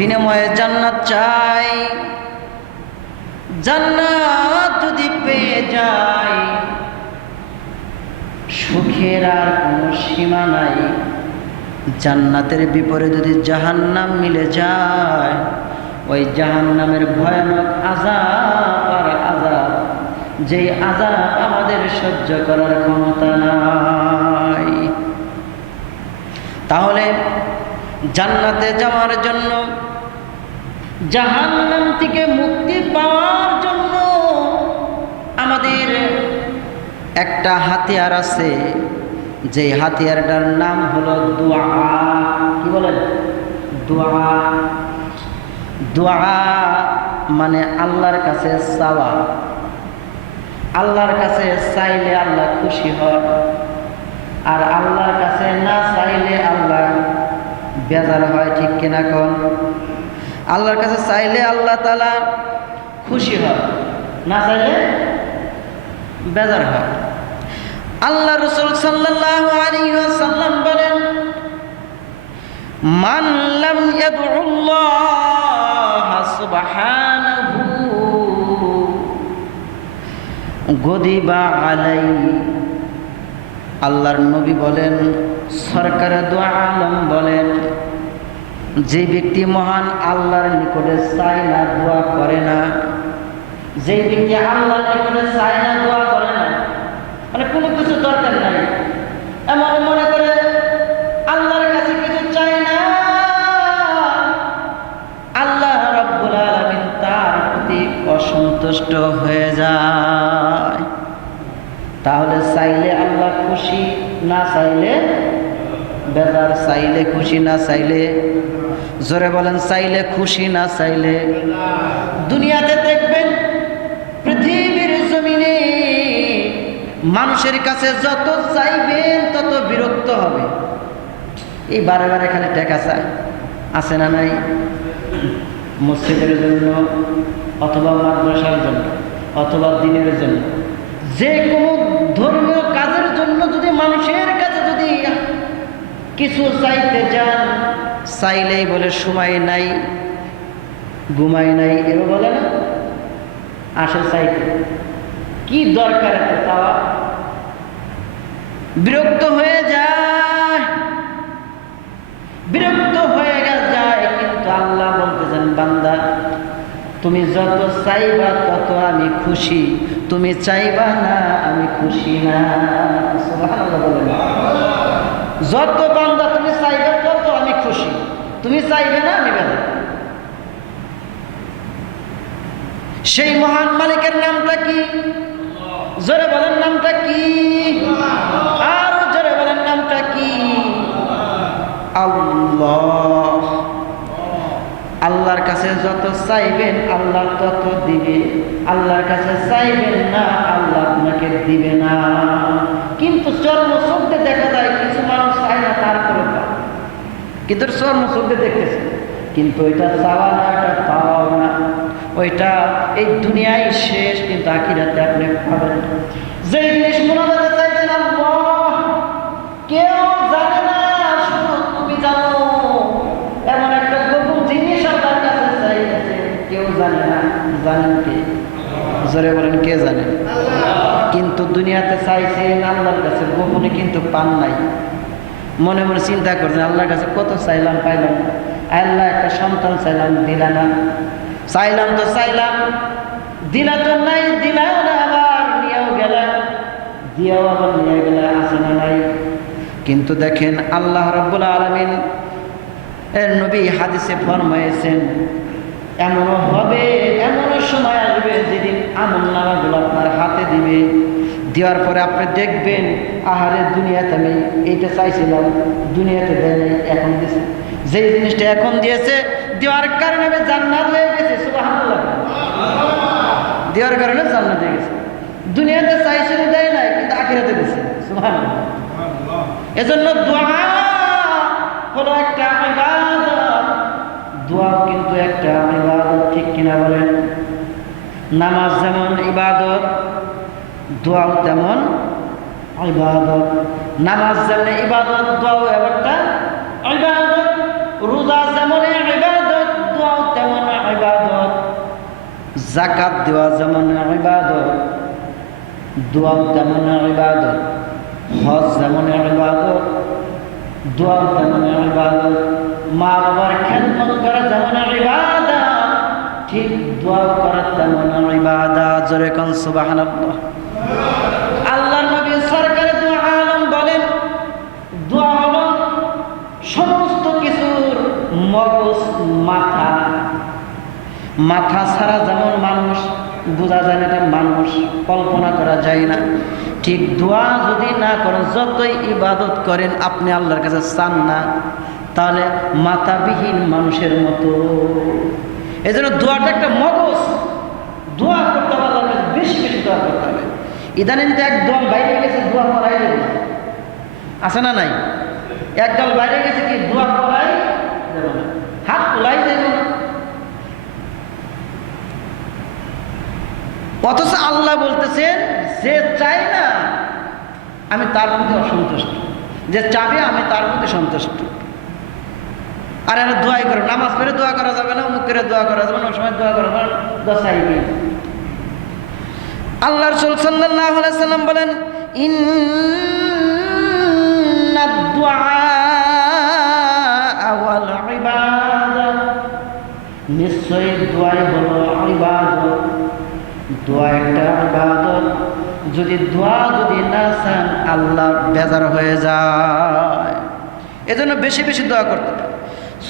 বিনিময়ে জান্নাত চাই। জান্নাত যদি পেয়ে যায় সুখের আর কোনো সীমা নাই। জান্নাতের বিপরীতে যদি জাহান্নাম মিলে যায়, ওই জাহান্নামের ভয়ানক আজাব আর আজাব যেই আজাব আমাদের সহ্য করার ক্ষমতা নাই। তাহলে জান্নাতে যাওয়ার জন্য, জাহান্নাম থেকে মুক্তি পাওয়ার জন্য আমাদের একটা হাতিয়ার আছে। যে হাতিয়ারটার নাম হলো দোয়া। কি বলেন? দোয়া। দোয়া মানে আল্লাহর কাছে চাওয়া। আল্লাহর কাছে চাইলে আল্লাহ খুশি হয় আর আল্লাহর কাছে না চাইলে আল্লাহ বেজার হয়, ঠিক কিনা কোন? আল্লাহর কাছে চাইলে আল্লাহ তালা খুশি হয়, না চাইলে বেজার হয়। আল্লাহ রসুল সাল্লাহ আলাইহি বলেন, মান লাম সুবহানাহু, গদিবা আলাই আল্লাহর নবী বলেন, সরকার দোয়া আলম বলেন, যে ব্যক্তি মহান আল্লাহর নিকটে চায় না দোয়া করে না, যে ব্যক্তি আল্লাহর নিকটে চায় না দোয়া করে খুশি না চাইলে, বেজার চাইলে খুশি না চাইলে, জোরে বলেন চাইলে খুশি না চাইলে, দুনিয়াতে দেখবেন পৃথিবীর জমিনে মানুষের কাছে যত চাইবেন তত বিরক্ত হবে। এই বারে বারে খালি টেকা চায়, আছে না নাই? মসজিদের জন্য অথবা মাদ্রাসার জন্য অথবা দিনের জন্য, যে কোনো ধর্মীয় যদি মানুষের কাছে যদি কিছু চাইতে যান, চাইলেই বলে, সময় নাই, ঘুমাই নাই। এও বলে না? আসে চাইতে। কি দরকার এত চাওয়া বিরক্ত হয়ে যায়। বিরক্ত হয়ে যায়, কিন্তু আল্লাহ বলতেছেন, বান্দা, তুমি যত চাইবা তত আমি খুশি। তুমি চাইবা না, আমি খুশি না। যত বান্দা তুমি চাইবে, তত আমি খুশি। তুমি চাইবে না, আমি বেদা সেই মহান মালিকের নামটা কি? জোরে বলেন নামটা কি? আর জোরে বলেন নামটা কি? আল্লাহ। আল্লাহর কাছে যত চাইবেন, আল্লাহ তত দিবে। আল্লাহর কাছে চাইবেন না, আল্লাহ আপনাকে দিবে না। কিন্তু চর্ম চোখে দেখা যায়, কিছু মানুষ চায় না, তারপরে কিন্তু চর্ম চোখে দেখতেছে। কিন্তু ওইটা চাওয়া না এটা পাওয়াও না। ওইটা এই দুনিয়ায় শেষ, কিন্তু আখিরাতে আপনি পাবেন যে জিনিস জোরে বলেন, কে জানে? কিন্তু দুনিয়াতে চাইছেন আল্লাহর কাছে, গোপনে কিন্তু পান নাই। মনে মনে চিন্তা করছেন, আল্লাহর কাছে কত চাইলাম, পাইলাম আল্লাহ একটা সন্তান চাইলাম, দিলা না। চাইলাম তো চাইলাম, দিলা তো নাই দিলাও না আবার নিয়েও গেলাম দিয়েও আবার নিয়ে গেলে আসে না নাই। কিন্তু দেখেন, আল্লাহ রব্বুল আলমিন এর নবী হাদিসে ফরমাইছেন এমনও হবে এমনও সময় আসবে যেদিন আমল নামাগুলো আপনার হাতে দিবে। দেওয়ার পরে আপনি দেখবেন আহারে দুনিয়াতে আমি এইটা চাইছিলাম দুনিয়াতে দেয় নাই এখন দিয়েছে যেই জিনিসটা এখন দিয়েছে দেওয়ার কারণে আমি জান্নাত হয়ে গেছে দেওয়ার কারণে জান্নাত হয়ে গেছে। দুনিয়াতে চাইছিল দেয় নাই কিন্তু আখিরাতে দিয়েছে সুবহানাল্লাহ। এজন্য দোয়া হলো একটা ইবাদত দোয়াও কিন্তু একটা ইবাদত, ঠিক কিনা বলেন? নামাজ যেমন ইবাদত, দোয়াও তেমন ইবাদত। নামাজ যেমন ইবাদত, দোয়াও একটা ইবাদত। রোজা যেমন ইবাদত জাকাত দেওয়া যেমন ইবাদত, দোয়াও তেমন ইবাদত। হজ যেমন ইবাদত, দোয়াও তেমন ইবাদত। মা বাবার খেদমত করা যেমন ইবাদত ঠিক দোয়া করা তেমন ইবাদত জোরে কোন সুবহানাল্লাহ। আল্লাহর নবী সরকারে দু আলম বলেন, দোয়া হলো সমস্ত কিছুর মগজ, মাথা। মাথা ছাড়া যেমন মানুষ, বোঝা যায় না মানুষ, কল্পনা করা যায় না। ঠিক দোয়া যদি না করেন, যতই ইবাদত করেন, আপনি আল্লাহর কাছে চান না। তাহলে মাথাবিহীন মানুষের মতো। এই জন্য দোয়াটা একটা মগজ। দোয়া করতে হবে বেশি বেশি দোয়া করতে হবে। ইদানিং তো এক দল বাইরে গেছে, দোয়া করাই দেবে। আছে না নাই? একদল বাইরে গেছে কি দোয়া করাই দেবে না? হাত তোলাই দেবে না। অথচ আল্লাহ বলতেছেন যে চাই না, আমি তার প্রতি অসন্তুষ্ট। যে চাবে, আমি তার প্রতি সন্তুষ্ট। আর এরা দোয়াই করে, নামাজ পড়ে দোয়া করা যাবে না মুখ করে দোয়া করা যাবে না সময় দোয়া করা যাবে না দোয়া চাইবে আল্লাহ রসুল সাল্লাল্লাহু আলাইহি সাল্লাম বলেন নিশ্চয়ই দোয়াই হলো ইবাদত। দোয়া একটা ইবাদত। যদি দোয়া যদি না চান, আল্লাহ বেজার হয়ে যায়। এজন্য বেশি বেশি দোয়া করতে হবে।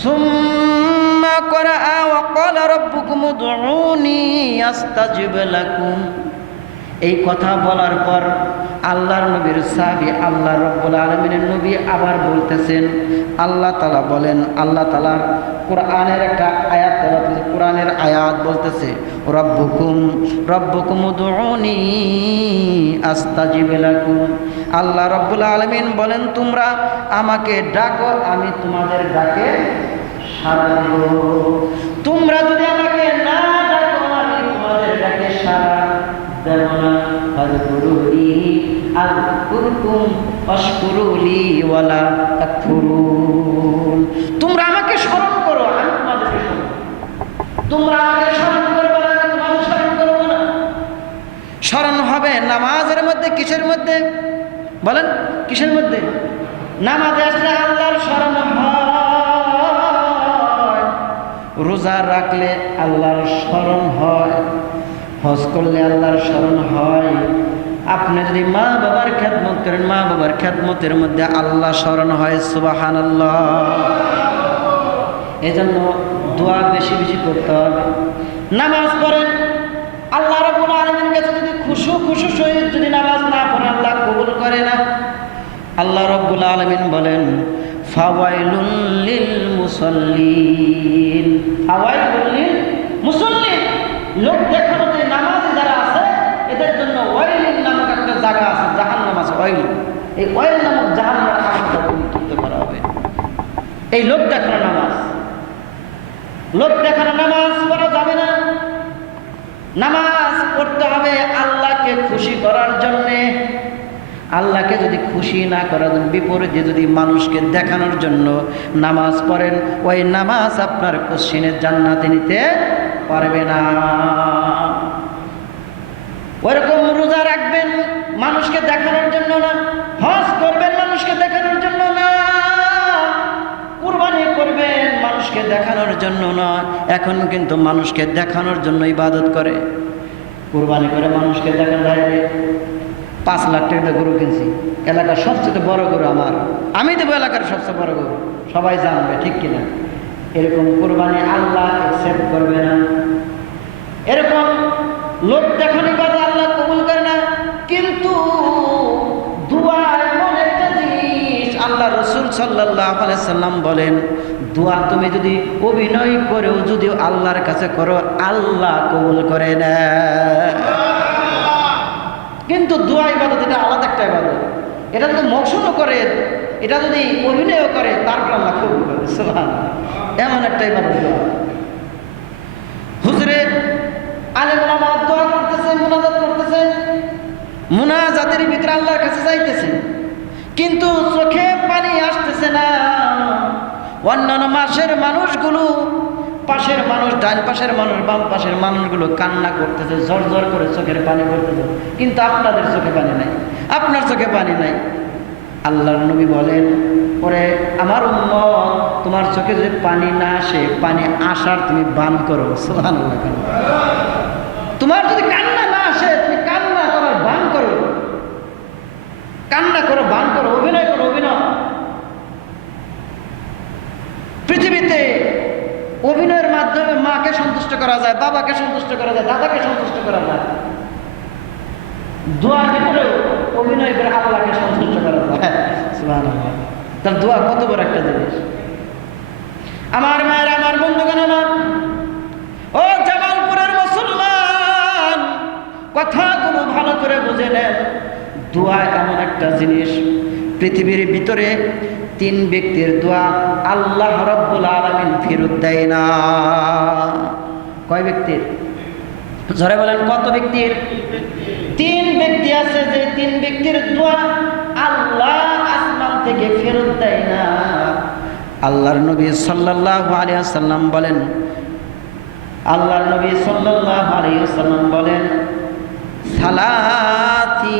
সুম্মা করা وقال ربكم ادعوني استجب لكم এই কথা বলার পর আল্লাহর নবীর সাহাবি আল্লাহ রব্বুল আলমিনের নবী আবার বলতেছেন আল্লাহ তালা বলেন আল্লাহ তালার কোরআনের একটা আয়াত তেলাওয়াত করছে, কোরআনের আয়াত বলতেছে রব্বুকুম রব্বুকুম উদউনি আস্তাজিব লাকুম আল্লাহ রব্বুল আলমিন বলেন, তোমরা আমাকে ডাকো, আমি তোমাদের ডাকে সাড়া তোমরা যদি আমাকে না ডাকো, আমি তোমাদের ডাকে সাড়া দেব না তোমরা আমাকে স্মরণ করো, আমি তোমাদেরকে তোমরা আমাকে স্মরণ করবে না স্মরণ করব না। স্মরণ হবে নামাজের মধ্যে, কিসের মধ্যে? বলেন, কিসের মধ্যে? নামাজে আসলে আল্লাহর স্মরণ হয়। রোজা রাখলে আল্লাহর স্মরণ হয়। হজ করলে আল্লাহর স্মরণ হয়। আপনি যদি মা বাবার খ্যাতমত করেন, মা বাবার খ্যাতমতের মধ্যে আল্লাহ স্মরণ হয় সুবাহান আল্লাহ এই জন্য দোয়া বেশি বেশি করতে হবে। নামাজ পড়েন, আল্লাহ রবুল আলমীর কাছে যদি খুশু খুশু সহিত যদি নামাজ না পড়েন আল্লাহ কবুল করে না। আল্লাহ রব্বুল আলমিন বলেন এই এই লোক দেখানো নামাজ। লোক দেখানো নামাজ পড়া যাবে না। নামাজ পড়তে হবে আল্লাহকে খুশি করার জন্যে। আল্লাহকে যদি খুশি না করার জন্য বিপরীতে যদি মানুষকে দেখানোর জন্য নামাজ পড়েন, ওই নামাজ আপনার কোশ্চিনের জান্নাতে নিতে পারবে না। ওইরকম রোজা রাখবেন মানুষকে দেখানোর জন্য না, হজ করবেন মানুষকে দেখানোর জন্য না, কুরবানি করবেন মানুষকে দেখানোর জন্য না, এখন কিন্তু মানুষকে দেখানোর জন্য ইবাদত করে। কুরবানি করে মানুষকে দেখানো যায় পাঁচ লাখ টাকা গরু কিনছি। এলাকার সবচেয়ে বড় গরু আমার। আমি দেবো এলাকার সবচেয়ে বড় গরু। সবাই জানবে, ঠিক কিনা? এরকম কোরবানি আল্লাহ অ্যাকসেপ্ট করবে না। এরকম লোক দেখানি কথা আল্লাহ কবুল করে না। কিন্তু দুয়া এমন একটা জিনিস আল্লাহ রসুল সাল্লাহ সাল্লাম বলেন, দোয়া তুমি যদি অভিনয় করেও যদি আল্লাহর কাছে করো, আল্লাহ কবুল করে না কিন্তু দোয়া ইবাদত এটা আলাদা একটা ইবাদত। এটা যদি মকসুদও করে, এটা যদি অভিনয়ও করে, তারপর আল্লাহ সুবহানাল্লাহ। এমন একটা ইবাদত হুজুরে, আলেম দোয়া করতেছে, মুনাজাত করতেছে। মুনাজাতের ভিতরে আল্লাহর কাছে যাইতেছে। কিন্তু চোখে পানি আসতেছে না। অন্যান্য মাসের মানুষগুলো পাশের মানুষ, ডান পাশের মানুষ, বাম পাশের মানুষগুলো কান্না করতেছে ঝর ঝর করে চোখের পানি পড়তেছে। কিন্তু আপনাদের চোখে পানি নাই। আপনার চোখে পানি নাই। আল্লাহর নবী বলেন পরে আমার উম্মত, তোমার চোখে যদি পানি না আসে, পানি আসার তুমি বান করো। সুবহানাল্লাহ। তোমার যদি কান্না না আসে, তুমি কান্না করার বান করো। কান্না করো, বান করো, অভিনয় করো, অভিনয়। পৃথিবীতে অভিনয়ের মাধ্যমে মাকে সন্তুষ্ট করা যায়, বাবাকে সন্তুষ্ট করা যায়, দাদাকে সন্তুষ্ট করা যায়। দোয়া কি করে অভিনয় করে আল্লাহকে সন্তুষ্ট করা যায়। সুবহানাল্লাহ। তার দোয়া কত বড় একটা জিনিস। আমার মায়ের, আমার বন্ধুগণ আমার, ও জামালপুরের মুসলমান, কথা কথাগুলো ভালো করে বুঝে নেন। দোয়া এমন একটা জিনিস পৃথিবীর ভিতরে তিন ব্যক্তির দোয়া আল্লাহ রব্বুল আলমিন ফেরত দেয় না। কয় ব্যক্তির? জরে বলেন, কত ব্যক্তির? তিন ব্যক্তি আছে যে তিন ব্যক্তির দোয়া আল্লাহ আসমান থেকে ফেরত দেয় না। আল্লাহর নবী সাল্লাল্লাহু আলাইহি সাল্লাম বলেন, আল্লাহর নবী সাল্লাল্লাহু আলাইহি সাল্লাম বলেন, সালাতি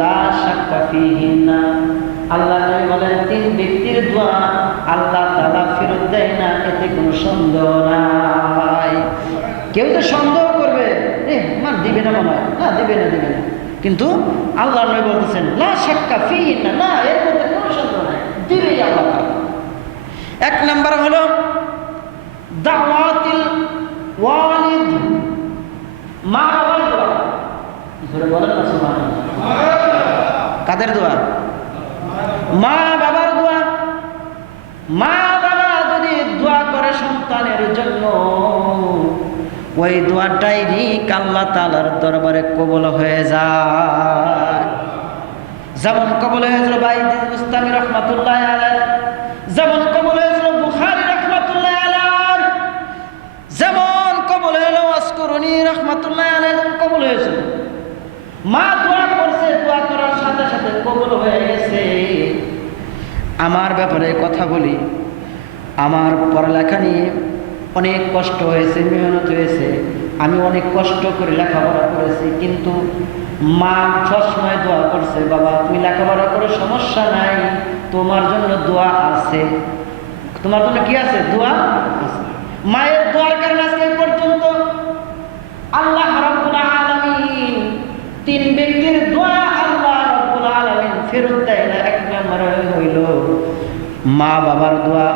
লা আল্লাহ তিন ব্যক্তির আল্লাহ না এতে কোনো কেউ তো সন্দেহ করবে আমার দিবে না মনে হয়। না, দিবে না দিবে না। কিন্তু আল্লাহ নবী বলতেছেন না, এর মধ্যে কোনো আল্লাহ এক নাম্বার হলো ওয়ালিদ মা বাবার দোয়া। ধরে বলেন না সুবহানাল্লাহ। কাদের দোয়া? মা বাবার দোয়া। মা বাবা যদি দোয়া করে সন্তানের জন্য ওই দোয়াটাই রিক আল্লাহ তালার দরবারে কবল হয়ে যায়। যেমন কবল হয়েছিল বাইদ মুস্তামি রহমাতুল্লাহ যেমন কবল হয়েছিল বুখারি রহমাতুল্লাহ আলাই যেমন কবল হলো অস্করণী রহমাতুল্লাহ আলাই কবল হয়েছিল, মা দোয়া করছে, দোয়া করার সাথে সাথে কবল হয়ে গেছে। আমার ব্যাপারে কথা বলি, আমার পড়ালেখা নিয়ে অনেক কষ্ট হয়েছে, মেহনত হয়েছে, আমি অনেক কষ্ট করে লেখাপড়া করেছি, কিন্তু মা সবসময় দোয়া করছে, বাবা, তুমি লেখাপড়া করে, সমস্যা নাই, তোমার জন্য দোয়া আছে। তোমার জন্য কি আছে? দোয়া আছে। মায়ের দোয়ার কারণে আজকে আল্লাহ রাব্বুল আলামিন তিন ব্যক্তির দোয়া আল্লাহ রাব্বুল আলামিন ফেরত দেয় না, এক নম্বর হইল মা বাবার দোয়া,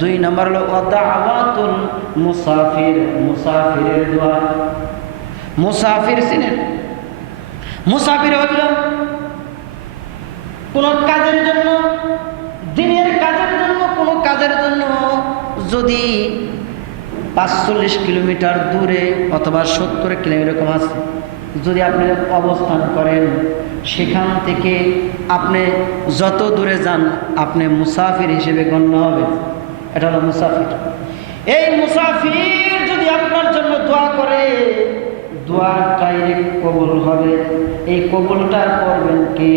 দুই নম্বর হলো ওয়াদাওয়াতুল মুসাফির, মুসাফিরের দোয়া। মুসাফির চিনেন? মুসাফির হইল কোন কাজের জন্য, দিনের কাজের জন্য, কোনো কাজের জন্য যদি পাঁচচল্লিশ কিলোমিটার দূরে অথবা সত্তর কিলোমিটার এরকম আছে। যদি আপনি অবস্থান করেন, সেখান থেকে আপনি যত দূরে যান, আপনি মুসাফির হিসেবে গণ্য হবে এটা হলো মুসাফির। এই মুসাফির যদি আপনার জন্য দোয়া করে দোয়া ডাইরেক্ট কবুল হবে। এই কবুলটা করবেন কে?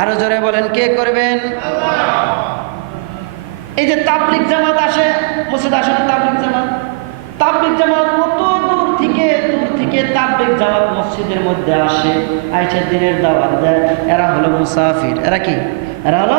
আরও জোরে বলেন, কে করবেন? এই যে তাবলিক জামাত আসে, মসজিদ আসে তাবলিক জামাত। তাবলিক জামাত কত দূর থেকে দূর থেকে তাবলিক জামাত মসজিদের মধ্যে আসে, আইসা দিনের দাওয়াত দেয়। এরা হলো মুসাফির। এরা কি? এরা হলো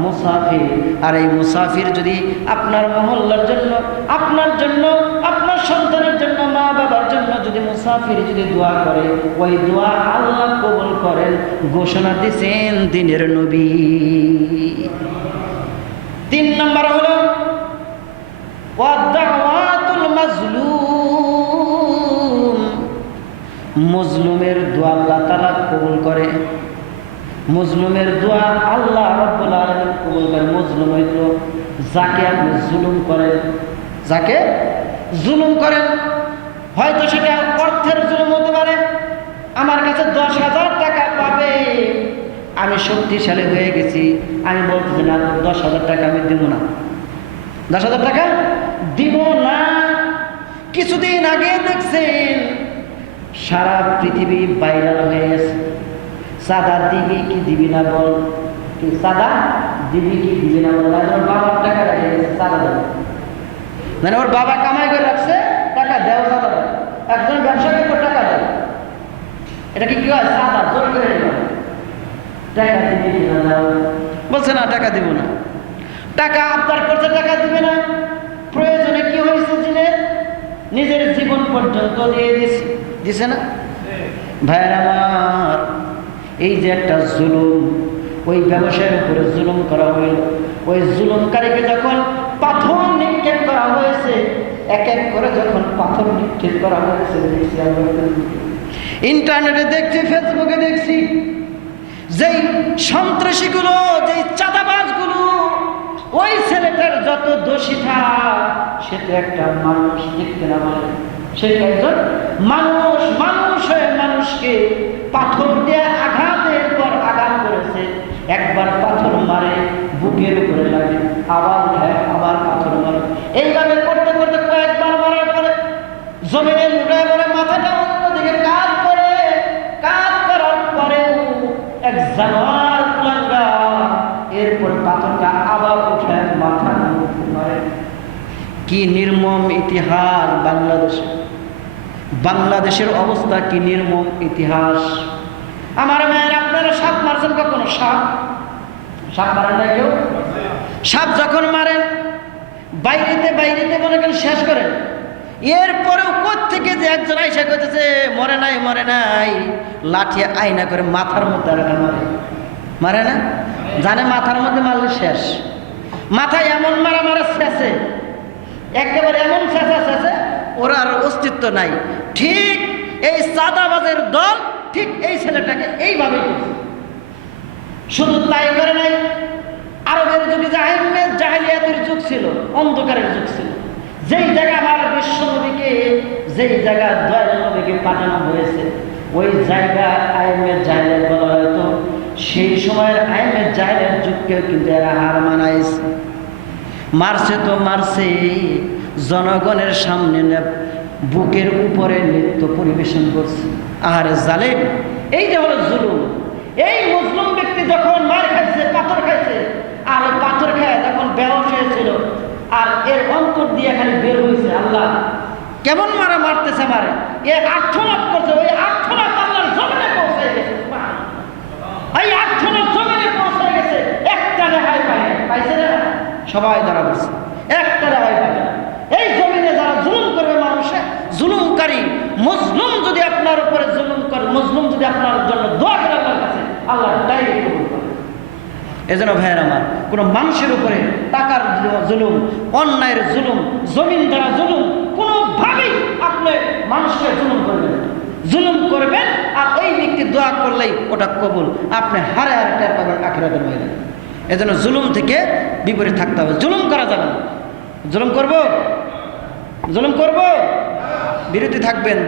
মুসাফির। আর এই মুসাফির যদি আপনার মহল্লার জন্য, আপনার জন্য, আপনার সন্তানের জন্য মা বাবার জন্য যদি মুসাফির যদি দোয়া করে, ওই দোয়া আল্লাহ কবুল করেন, ঘোষণা দিছেন দিনের নবী। তিন নম্বর হলো মজলুমের দোয়া আল্লাহ তাআলা কবুল করে। মজলুমের দোয়া আল্লাহ কবুল করে। মজলুম হইল যাকে আপনি জুলুম করেন, যাকে জুলুম করেন। হয়তো সেটা অর্থের জুলুম হতে পারে। আমার কাছে দশ হাজার টাকা আমি শক্তিশালী হয়ে গেছি, আমি বলতেছি না, দশ হাজার টাকা আমি দিব না। দশ হাজার টাকা দিব না। কিছুদিন আগে দেখছেন, সারা পৃথিবী ভাইরাল হয়ে গেছে। সাদা দিবি কি দিবি না বল। কি, সাদা দিবি কি দিবি না বল। ওর বাবার টাকা রেখে গেছে চাঁদা দেবে। মানে ওর বাবা কামাই করে রাখছে, টাকা দেও চাঁদা দেয় একজন ব্যবসাকে তো টাকা দেয় এটা কি কি হয়? চাঁদা জোর করে নিল টাকা দিবি কি না দাও বলছে, না, টাকা দিব না। টাকা আবদার করছে, টাকা দিবে না। প্রয়োজনে কি হয়েছে জিনে নিজের জীবন পর্যন্ত দিয়ে দিছে। দিছে না? ভাইয়ের আমার, এই যে একটা জুলুম, ওই ব্যবসায়ের উপরে জুলুম করা হইল। ওই জুলুমকারীকে যখন পাথর নিক্ষেপ করা হয়েছে, এক এক করে যখন পাথর নিক্ষেপ করা হয়েছে ইন্টারনেটে দেখছি, ফেসবুকে দেখছি। যেই সন্ত্রাসীগুলো, যেই চাঁদাবাজগুলো, ওই ছেলেটার যত দোষী থাক সে তো একটা মানুষ দেখতে না বলে সে একজন মানুষ মানুষ হয়ে মানুষকে পাথর দিয়ে আঘাতের পর আঘাত করেছে। একবার পাথর মারে, বুকের উপরে লাগে, আবার উঠায় আবার পাথর মারে। এইভাবে করতে করতে কয়েকবার মারার পরে জমিনে লুটায় পাথরটা আবার কি নির্মম ইতিহাস বাংলাদেশে। বাংলাদেশের অবস্থা কি নির্মম ইতিহাস। আমার মেয়ের আপনারা সাপ মারছেন কখনো? সাপ? সাপ মারেন না কেউ? সাপ যখন মারেন, বাইরেতে বাইরেতে মনে করেন শেষ করেন। এরপরেও থেকে যে একজন আইসা করতেছে মরে নাই মরে নাই। লাঠি আয়না করে মাথার মধ্যে আর মারে। মারে না? জানে মাথার মধ্যে মারলে শেষ। মাথায় এমন মারা মারা শেষে, একেবারে এমন শেষা শেষে ওর আর অস্তিত্ব নাই। ঠিক এই সাদাবাজের দল, ঠিক এই ছেলেটাকে এইভাবে। শুধু তাই করে নাই, আরবের যুগে জাহিমের জাহিলিয়াতের যুগ ছিল, অন্ধকারের যুগ ছিল। যেই জায়গা আমার বিশ্ব নবীকে, যেই জায়গা দয়াল নবীকে পাঠানো হয়েছে, ওই জায়গা আইমের জাহিলিয়াত বলা হয়তো সেই সময়ের আইমের জাহিলিয়ার যুগকেও কিন্তু এরা হার মানাইছে। মারছে তো মারছে, জনগণের সামনে বুকের উপরে নৃত্য পরিবেশন করছে। আর জালেম, এই যে হলো জুলুম। এই মুসলিম ব্যক্তি যখন মার খাইছে, পাথর খাইছে, আর পাথর খায় যখন বেহস হয়েছিল। আর এর অন্তর দিয়ে খালি বের হয়েছে আল্লাহ। কেমন মারা মারতেছে মারে এ আত্মলাপ করছে, ওই আত্মলাপ আল্লাহর জমিনে পৌঁছে গেছে। এই আটজনের জমিনে পৌঁছে গেছে, একটা রেহাই পায় পাইছে না? সবাই ধরা পড়ছে। একটা রেহাই না। এই জমিনে যারা জুলুম করবে মানুষে, জুলুমকারী, মজলুম যদি আপনার উপরে জুলুম করে, মজলুম যদি আপনার জন্য দোয়া করে আল্লাহর কাছে, আল্লাহ ডাইরেক্ট এজন্য ভাইয়ের আমার, কোনো মানুষের উপরে টাকার জুলুম, অন্যায়ের জুলুম, জমিন দ্বারা জুলুম, কোনোভাবেই আপনি মানুষকে জুলুম করবেন জুলুম করবেন আর ওই ব্যক্তি দোয়া করলেই ওটা কবুল। আপনি হারে হারে টের পাবেন আখিরাতের ময়দানে। এজন্য জুলুম থেকে বিপরীত থাকতে হবে। জুলুম করা যাবে না। জুলুম করব? জুলুম করব? বিরতি থাকবেন।